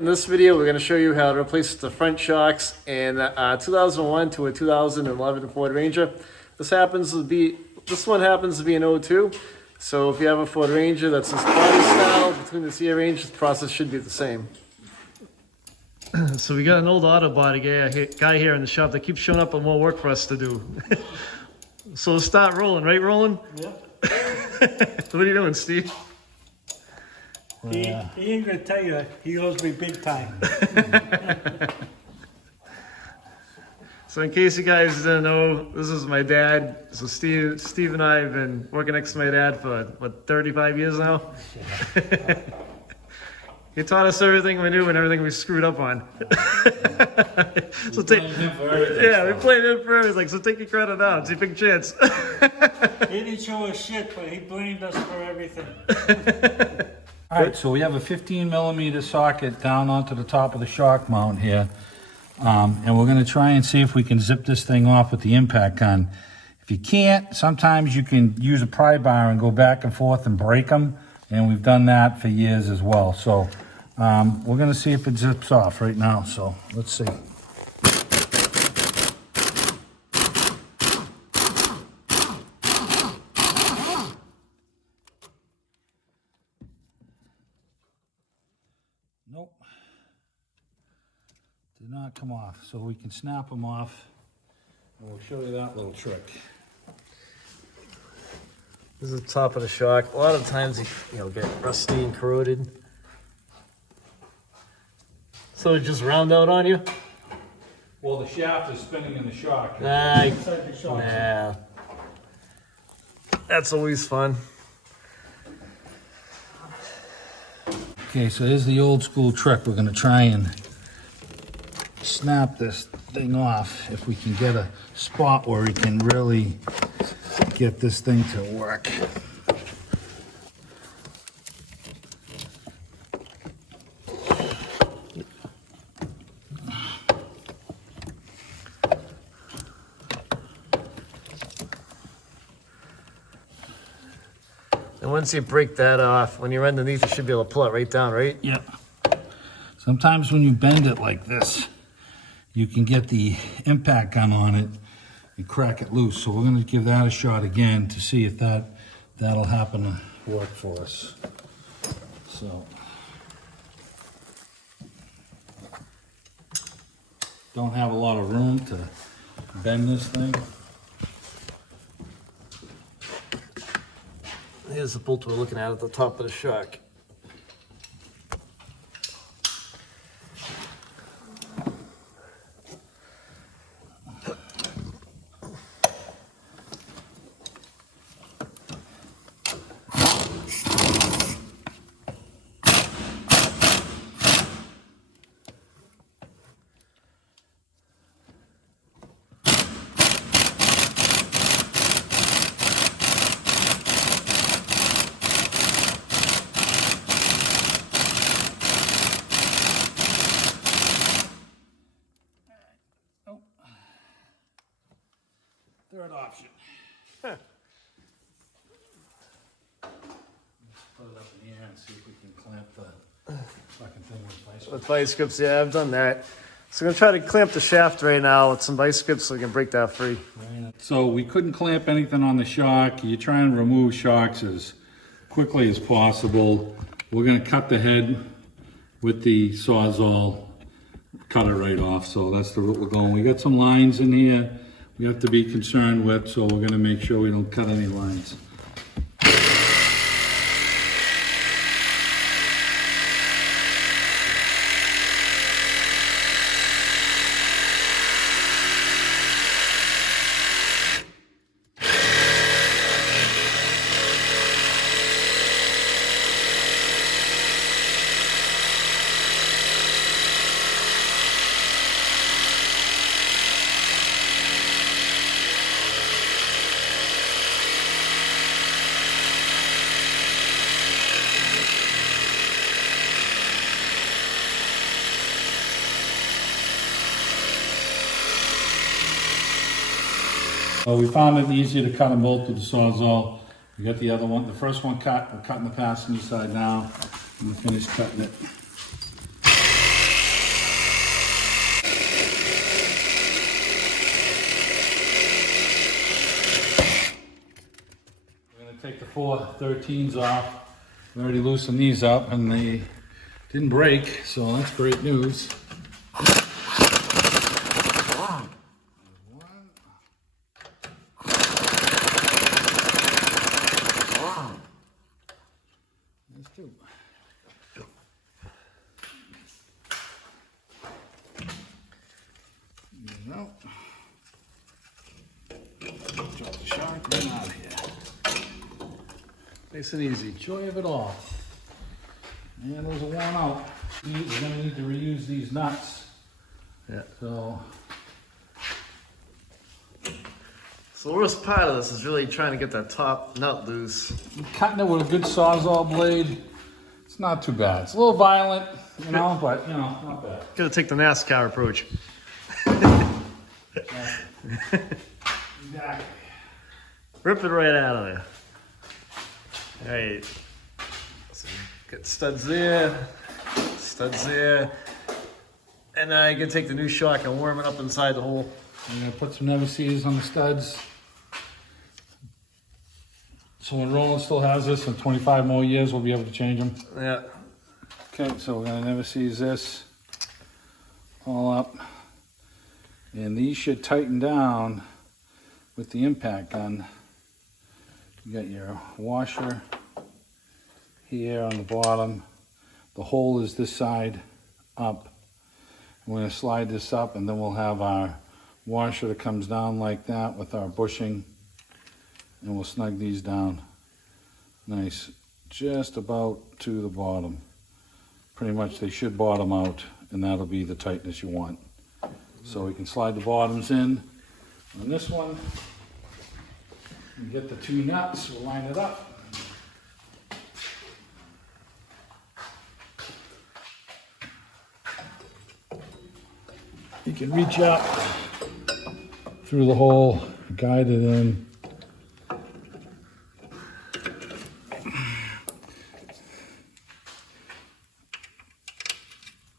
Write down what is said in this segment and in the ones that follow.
In this video, we're going to show you how to replace the front shocks in a 2001 to a 2011 Ford Ranger. This one happens to be an 02. So if you have a Ford Ranger that's this body style between the Sierra Range, the process should be the same. So we got an old auto body guy here in the shop that keeps showing up with more work for us to do. So let's start rolling, right, Roland? Yeah. What are you doing, Steve? He ain't gonna tell you, he owes me big time. So in case you guys didn't know, this is my dad. So Steve and I have been working next to my dad for, what, 35 years now? He taught us everything we knew and everything we screwed up on. So we played him for everything, so take your credit now. It's a big chance. He didn't show us shit, but he blamed us for everything. All right, so we have a 15mm socket down onto the top of the shock mount here. And we're gonna try and see if we can zip this thing off with the impact gun. If you can't, sometimes you can use a pry bar and go back and forth and break them. And we've done that for years as well. So we're gonna see if it zips off right now. So let's see. Nope. Did not come off. So we can snap them off. And we'll show you that little trick. This is the top of the shock. A lot of times you get rusty and corroded. So it just round out on you? Well, the shaft is spinning in the shock. Inside the shop. Nah. That's always fun. Okay, so here's the old school trick. We're gonna try and snap this thing off if we can get a spot where we can really get this thing to work. And once you break that off, when you're underneath, you should be able to pull it right down, right? Yep. Sometimes when you bend it like this, you can get the impact gun on it and crack it loose. So we're gonna give that a shot again to see if that'll happen to work for us. So. Don't have a lot of room to bend this thing. Here's the bolt we're looking at the top of the shock. Third option. Let's put it up in the air and see if we can clamp the fucking thing with vice grips. With vice grips, yeah, I've done that. So I'm gonna try to clamp the shaft right now with some vice grips so we can break that free. So we couldn't clamp anything on the shock. You try and remove shocks as quickly as possible. We're gonna cut the head with the Sawzall, cut it right off. So that's the route we're going. We got some lines in here we have to be concerned with, so we're gonna make sure we don't cut any lines. We found it easier to cut them both with the Sawzall. We got the other one, the first one cut, we're cutting the passenger side now, and we finished cutting it. 4 13s off. We already loosened these up and they didn't break, so that's great news. There's 2. No. Drop the shark right out of here. Nice and easy. Joy of it all. And those are worn out. We're gonna need to reuse these nuts. Yeah. So, So the worst part of this is really trying to get that top nut loose. cutting it with a good Sawzall blade, it's not too bad. It's a little violent, you know, but, you know, not bad. Gotta take the NASCAR approach. Exactly. Rip it right out of there. All right. So get studs there, and I can take the new shock and warm it up inside the hole. I'm gonna put some never sees on the studs. So when Roland still has this, in 25 more years, we'll be able to change them. Yeah. Okay, so we're gonna never sees this all up. And these should tighten down with the impact gun. You got your washer here on the bottom. The hole is this side up. We're gonna slide this up and then we'll have our washer that comes down like that with our bushing. And we'll snug these down nice, just about to the bottom. Pretty much they should bottom out and that'll be the tightness you want. So we can slide the bottoms in on this one. And get the 2 nuts, we'll line it up. You can reach up through the hole, guide it in.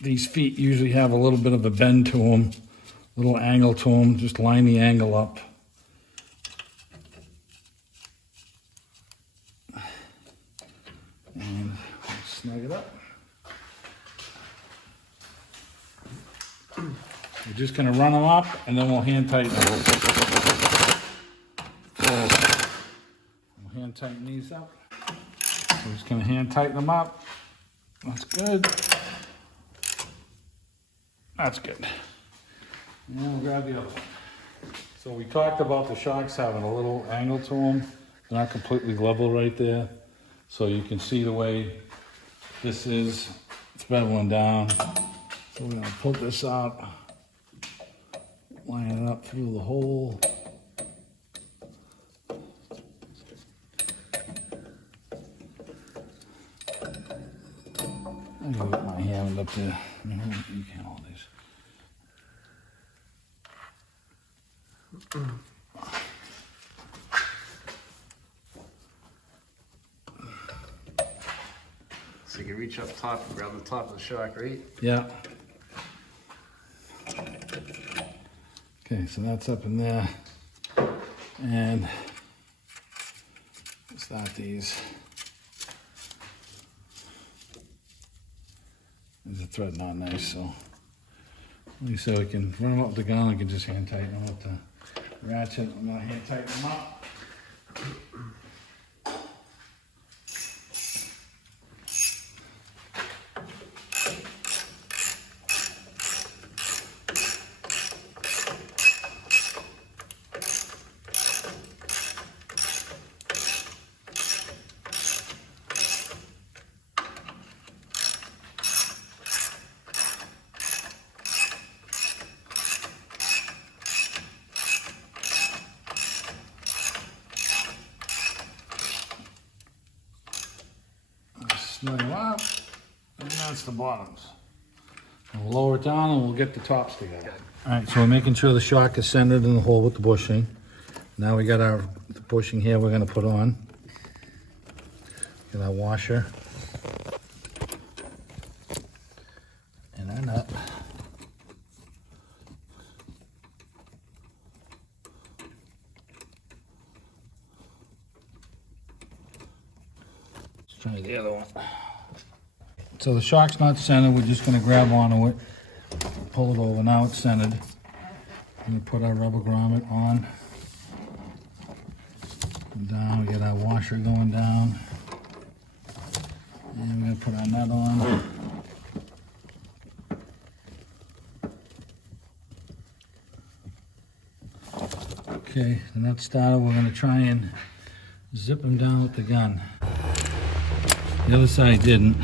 These feet usually have a little bit of a bend to them, a little angle to them. Just line the angle up. And snug it up. We're just going to run them up and then we'll hand tighten them. We'll hand tighten these up. We're just going to hand tighten them up. That's good. That's good. And we'll grab the other one. So we talked about the shocks having a little angle to them. They're not completely level right there. So you can see the way this is. It's beveling down. So we're gonna pull this up, line it up through the hole. I'm gonna get my hand up there. You can hold this. So you can reach up top and grab the top of the shock, right? Yeah. Okay, so that's up in there. And start these. There's a thread not nice, so like I said, we can run them up the gun. We can just hand tighten them up the ratchet. I'm gonna hand tighten them up. Snug them up, and that's the bottoms. And we'll lower it down and we'll get the tops together. All right, so we're making sure the shock is centered in the hole with the bushing. Now we got our the bushing here we're gonna put on. Get our washer. And our nut. try the other one. So the shock's not centered, we're just gonna grab onto it, pull it over, now it's centered. And put our rubber grommet on. And down, we get our washer going down. And we're gonna put our nut on. Okay, the nut started, we're gonna try and zip them down with the gun. The other side didn't.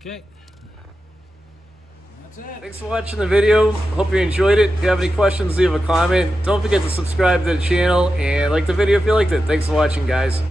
Okay. That's it. Thanks for watching the video. Hope you enjoyed it. If you have any questions, leave a comment. Don't forget to subscribe to the channel and like the video if you liked it. Thanks for watching, guys.